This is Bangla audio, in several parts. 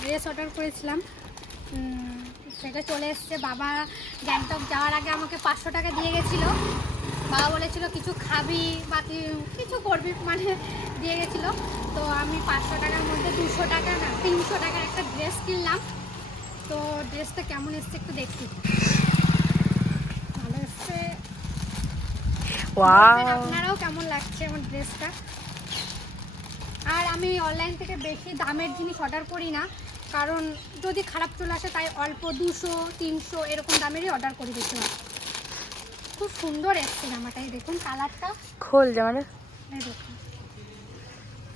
ড্রেস অর্ডার করেছিলাম। সেটা চলে এসছে। বাবা গ্যাংটক যাওয়ার আগে আমাকে পাঁচশো টাকা দিয়ে গেছিল। বাবা বলেছিল কিছু খাবি বা কিছু করবি? মানে দিয়ে গেছিল। তো আমি পাঁচশো টাকার মধ্যে দুশো টাকা না তিনশো টাকার একটা ড্রেস কিনলাম। তো ড্রেসটা কেমন এসছে একটু দেখি। ভালো এসছে। আপনারাও কেমন লাগছে আমার ড্রেসটা? আর আমি অনলাইন থেকে বেশি দামের জিনিস অর্ডার করি না। কারণ যদি খারাপ চলে আসে তাই অল্প দুশো তিনশো এরকম দামেরই অর্ডার করে দিয়েছিলাম খুব সুন্দর এসছে জামাটা এই দেখুন কালারটা। খোল জামাটা এই দেখুন।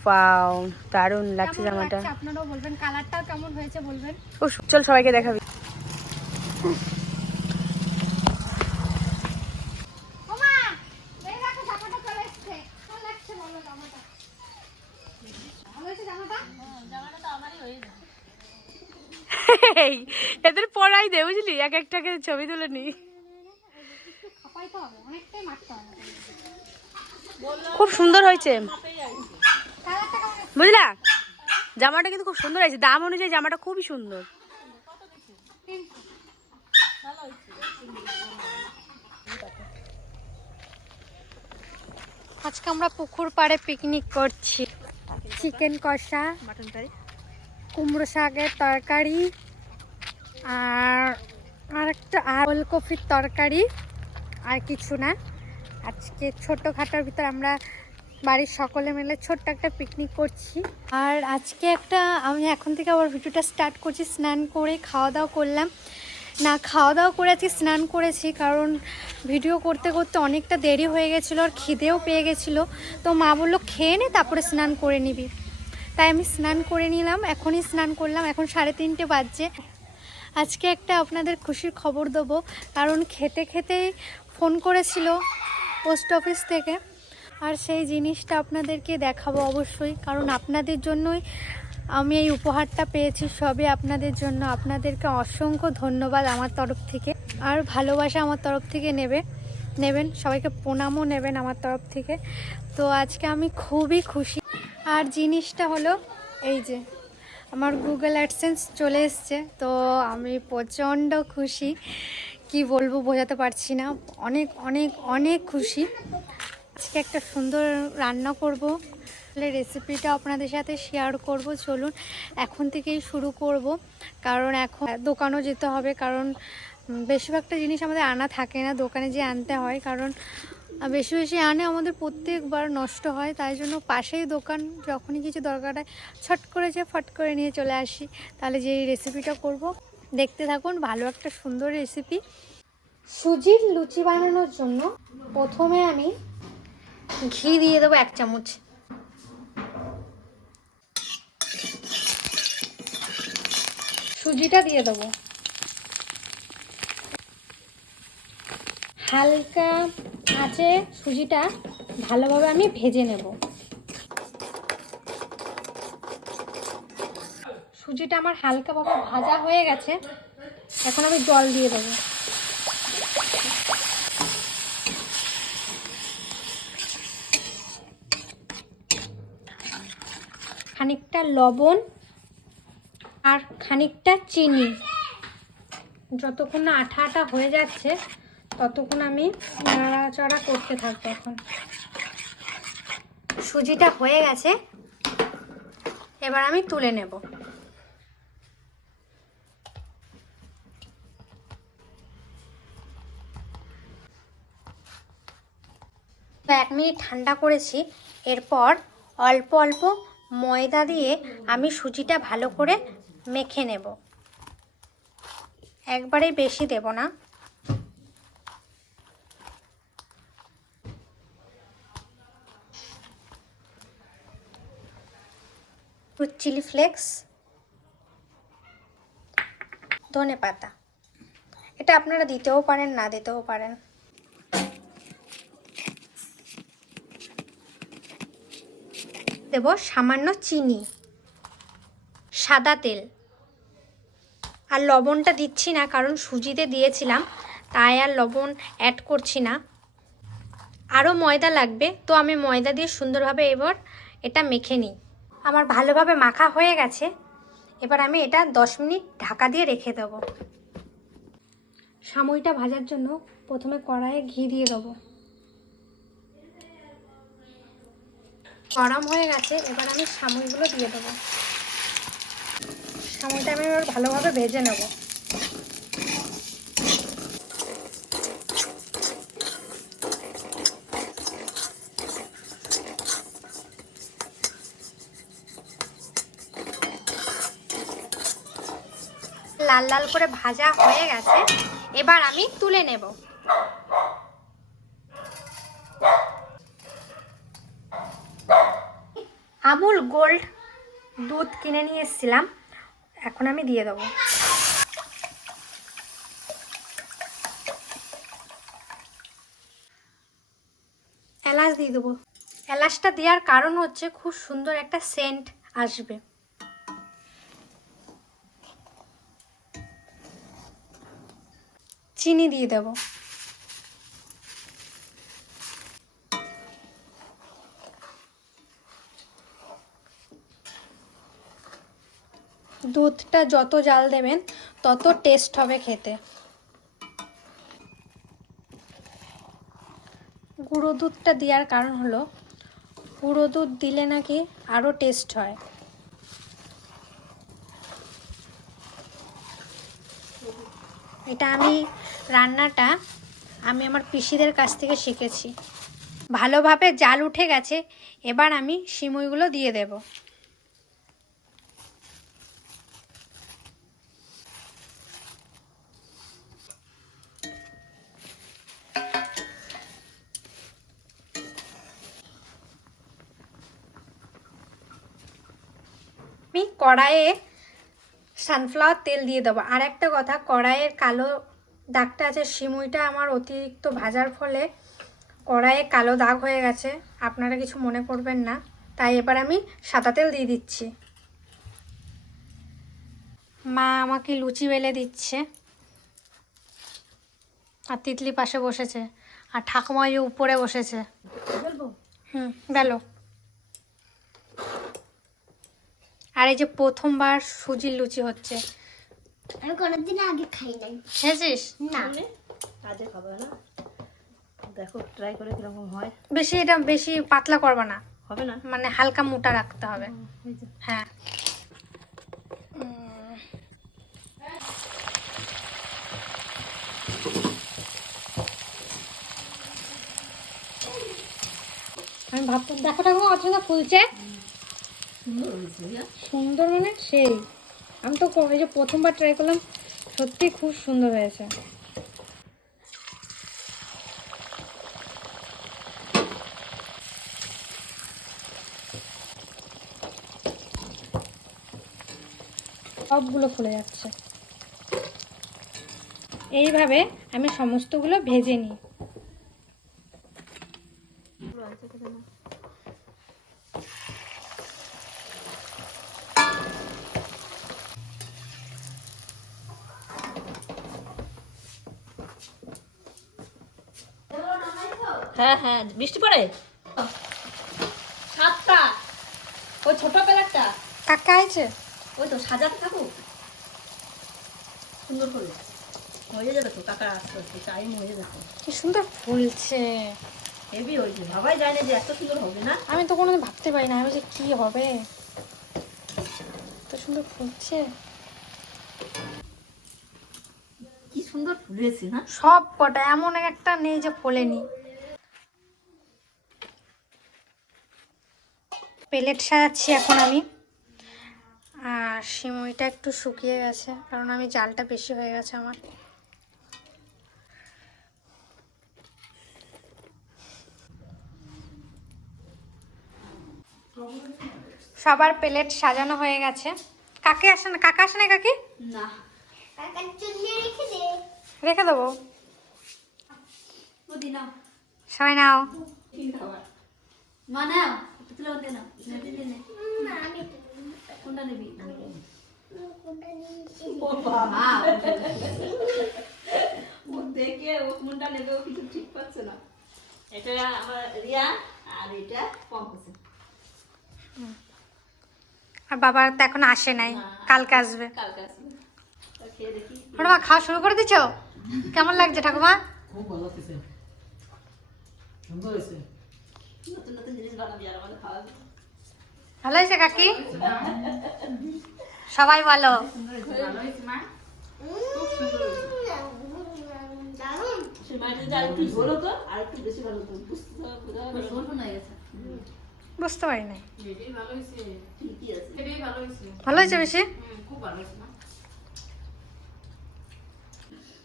ওয়াও দারুণ লাগছে জামাটা। আপনারাও বলবেন কালারটাও কেমন হয়েছে বলবেন? ও চল সবাইকে দেখাবি ওমা এই দেখো জামাটা চলে এসছে কেমন লাগছে বলো জামাটা ভালো হয়েছে জামাটা এই, এদের পড়াই দে বুঝলি এক একটাকে ছবি তুলে নি খুব সুন্দর হয়েছে। বুঝলা? জামাটা কিন্তু খুব সুন্দর হয়েছে। দাম অনুযায়ী জামাটা খুবই সুন্দর। আজকে আমরা পুকুর পাড়ে পিকনিক করছি। চিকেন কষা মাটন কুমড়ো শাকের তরকারি আর আর একটা আর ওলকপির তরকারি, আর কিছু না। আজকে ছোট খাটার ভিতর আমরা বাড়ির সকলে মিলে ছোট্ট একটা পিকনিক করছি। আর আজকে একটা, আমি এখন থেকে আবার ভিডিওটা স্টার্ট করছি, স্নান করে খাওয়া দাওয়া করলাম। না, খাওয়া দাওয়া করে আজকে স্নান করেছি, কারণ ভিডিও করতে করতে অনেকটা দেরি হয়ে গেছিল আর খিদেও পেয়ে গেছিল। তো মা বলল, খেয়ে নে, তারপরে স্নান করে নিবি। তাই আমি স্নান করে নিলাম, এখনই স্নান করলাম, এখন সাড়ে তিনটে বাজছে। আজকে একটা আপনাদের খুশির খবর দেবো। কারণ খেতে খেতেই ফোন করেছিল পোস্ট অফিস থেকে। আর সেই জিনিসটা আপনাদেরকে দেখাবো অবশ্যই। কারণ আপনাদের জন্যই আমি এই উপহারটা পেয়েছি, সবই আপনাদের জন্য। আপনাদেরকে অসংখ্য ধন্যবাদ আমার তরফ থেকে। আর ভালোবাসা আমার তরফ থেকে নেবে, নেবেন। সবাইকে প্রণামও নেবেন আমার তরফ থেকে। তো আজকে আমি খুবই খুশি। আর জিনিসটা হলো এই যে আমার গুগল অ্যাডসেন্স চলে এসছে, তো আমি প্রচণ্ড খুশি। কি বলব বোঝাতে পারছি না, অনেক অনেক অনেক খুশি। আজকে একটা সুন্দর রান্না করব। তাহলে রেসিপিটা আপনাদের সাথে শেয়ার করব, চলুন এখন থেকেই শুরু করব। কারণ এখন দোকানও যেতে হবে, কারণ বেশিরভাগটা জিনিস আমাদের আনা থাকে না, দোকানে যে আনতে হয়। কারণ বেশি বেশি আনে আমাদের প্রত্যেকবার নষ্ট হয়, তাই জন্য পাশেই দোকান যখনই কিছু দরকার হয়, ছট করে যে ফট করে নিয়ে চলে আসি। তাহলে যে রেসিপিটা করব, দেখতে থাকুন, ভালো একটা সুন্দর রেসিপি সুজির লুচি বানানোর জন্য প্রথমে আমি ঘি দিয়ে দেবো এক চামচ। সুজিটা দিয়ে দেবো। হালকা আঁচে সুজিটা ভালোভাবে আমি ভেজে নেব। সুজিটা আমার হালকাভাবে ভাজা হয়ে গেছে। এখন আমি জল দিয়ে দেবো। খানিকটা লবণ আর খানিকটা চিনি। যতক্ষণ না আঠা আঠা হয়ে যাচ্ছে ততক্ষণ আমি নাড়াচাড়া করতে থাকব এখন। সুজিটা হয়ে গেছে। এবার আমি তুলে নেব। এক মিনিট ঠান্ডা করেছি। এরপর অল্প অল্প ময়দা দিয়ে আমি সুজিটা ভালো করে মেখে নেব। একবারে বেশি দেব না। চিলি ফ্লেক্স, ধনে পাতা। এটা আপনারা দিতেও পারেন, না দিতেও পারেন। দেব সামান্য চিনি, সাদা তেল। আর লবণটা দিচ্ছি না, কারণ সুজিতে দিয়েছিলাম, তাই আর লবণ অ্যাড করছি না। আরও ময়দা লাগবে, তো আমি ময়দা দিয়ে সুন্দরভাবে এবার এটা মেখে নিই। আমার ভালোভাবে মাখা হয়ে গেছে। এবার আমি এটা দশ মিনিট ঢাকা দিয়ে রেখে দেবো। সাময়টা ভাজার জন্য প্রথমে কড়াইয়ে ঘি দিয়ে দেবো। গরম হয়ে গেছে, এবার আমি সাময়গুলো দিয়ে দেবো। সাময়টা আমি এবার ভালোভাবে ভেজে নেব। লাল লাল করে ভাজা হয়ে গেছে, এবার আমি তুলে নেব। আমুল গোল্ড দুধ কিনে নিয়ে এসেছিলাম, এখন আমি দিয়ে দেবো। এলাচ দিয়ে দেবো। এলাচটা দেওয়ার কারণ হচ্ছে খুব সুন্দর একটা সেন্ট আসবে। চিনি দিয়ে দেবো। দুধটা যত জাল দেবেন, তত টেস্ট হবে খেতে। গুঁড়ো দুধটা দেওয়ার কারণ হলো, গুঁড়ো দুধ দিলে নাকি আরও টেস্ট হয়। এটা আমি রান্নাটা আমি আমার পিসিদের কাছ থেকে শিখেছি। ভালোভাবে জাল উঠে গেছে, এবার আমি সিমুইগুলো দিয়ে দেবো। আমি কড়াইয়ে সানফ্লাওয়ার তেল দিয়ে দেবো। আর একটা কথা, কড়াইয়ের কালো দাগটা আছে সিমুইটা আমার অতিরিক্ত ভাজার ফলে কড়াইয়ে কালো দাগ হয়ে গেছে। আপনারা কিছু মনে করবেন না। তাই এবার আমি সাদা তেল দিয়ে দিচ্ছি। মা আমাকে লুচি বেলে দিচ্ছে। আর তিতলি পাশে বসেছে। আর ঠাকুমা যে উপরে বসেছে। হুম বেলো। আর এই যে প্রথমবার সুজির লুচি হচ্ছে। আমি কোনোদিন আগে খাই নাই। খেয়েছিস? না। আজকে খাবে না। দেখো ট্রাই করে কীরকম হয়। বেশি এটা বেশি পাতলা করবা না। হবে না? মানে হালকা মোটা রাখতে হবে। হ্যাঁ। আমি ভাবতাম দেখো দেখো অথচ ফুলছে। সুন্দর মানে সেই। আমি তো এই যে প্রথমবার ট্রাই করলাম, সত্যি খুব সুন্দর হয়েছে। সবগুলো ফুলে যাচ্ছে। এইভাবে আমি সমস্তগুলো ভেজে নিই। হ্যাঁ হ্যাঁ বৃষ্টি পড়ে? সাতটা। ওই ছোট প্যাকেটটা কাকা আছে ওই তো সাজাতে থাকুক। সুন্দর করে হয়ে যাবে তো আসতে আসতে টাইম হয়ে যাবে কি সুন্দর ফুলছে। হেভি হয়েছে। ভাবাই যায় না যে এত সুন্দর হবে না? আমি তো কোনোদিন ভাবতে পারি না আমি যে কি হবে। এত সুন্দর ফুলছে। কি সুন্দর ফুলেছে না? সব কটা এমন একটা নেই যে ফোলেনি। প্লেট সাজাচ্ছি এখন আমি। আর সিমইটা একটু শুকিয়ে গেছে কারণ আমি জালটা বেশি হয়ে গেছে আমার। সবার প্লেট সাজানো হয়ে গেছে। কাকে আসে না কাকা আসে না কাকি? না। রেখে দেবো। সবাই নাও। কি বাবা। দেখে নেবে কিছু ঠিক পাচ্ছে না। এটা আমার রিয়া আর এটা পঙ্কজ আর বাবার তো এখন আসে নাই কালকে আসবে। কালকে আসবে। তো খেয়ে দেখি। ঠাকুমা খাওয়া শুরু করে দিছো? কেমন লাগছে ঠাকুমা? খুব ভালো হয়েছে। নতুন নতুন জিনিস বানাবি আর আমাদের খাওয়াবি ভালো হয়েছে কাকি? সবাই ভালো বুঝতে পারি নাই। ভালো হয়েছে বেশি?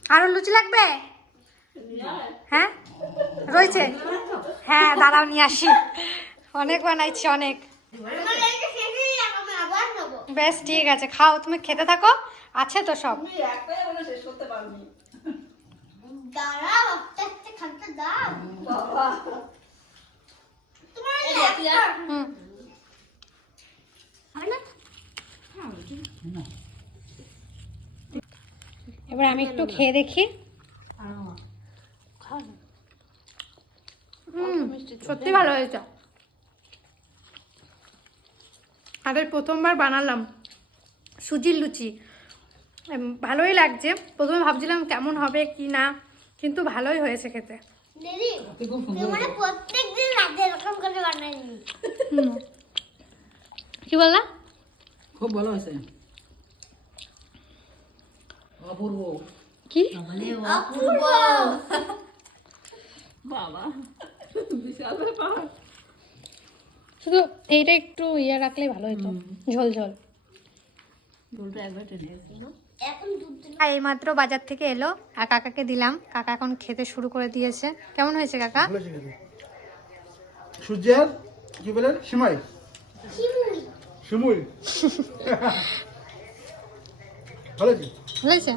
আরও লুচি লাগবে? হ্যাঁ? রয়েছে? হ্যাঁ দাঁড়াও নিয়ে আসি। অনেক বানাইছি অনেক। আমি বেশ ঠিক আছে খাও তুমি খেতে থাকো আছে তো সব। তুমি একটাই বলে শেষ করতে পারবি দাঁড়াও আস্তে আস্তে খানটা দাও বাবা তোমার এই না যে তুই আর- হুম হবে না এবার আমি একটু খেয়ে দেখি হুম সত্যি ভালো হয়েছে। আরে প্রথমবার বানালাম সুজির লুচি। ভালোই লাগছে। প্রথমে ভাবছিলাম কেমন হবে কি না কিন্তু ভালোই হয়েছে খেতে। মানে কি বললা? খুব ভালো হয়েছে। অপূর্ব। কি? অপূর্ব। বাবা। শুধু এইটা একটু ইয়ে রাখলেই ভালো হতো। ঝোল ঝোল। আর এইমাত্র বাজার থেকে এলো আর কাকাকে দিলাম। কাকা এখন খেতে শুরু করে দিয়েছে। কেমন হয়েছে কাকা। সূর্যের কি বলেন সিমাই। শিমুই। ভালো হয়েছে?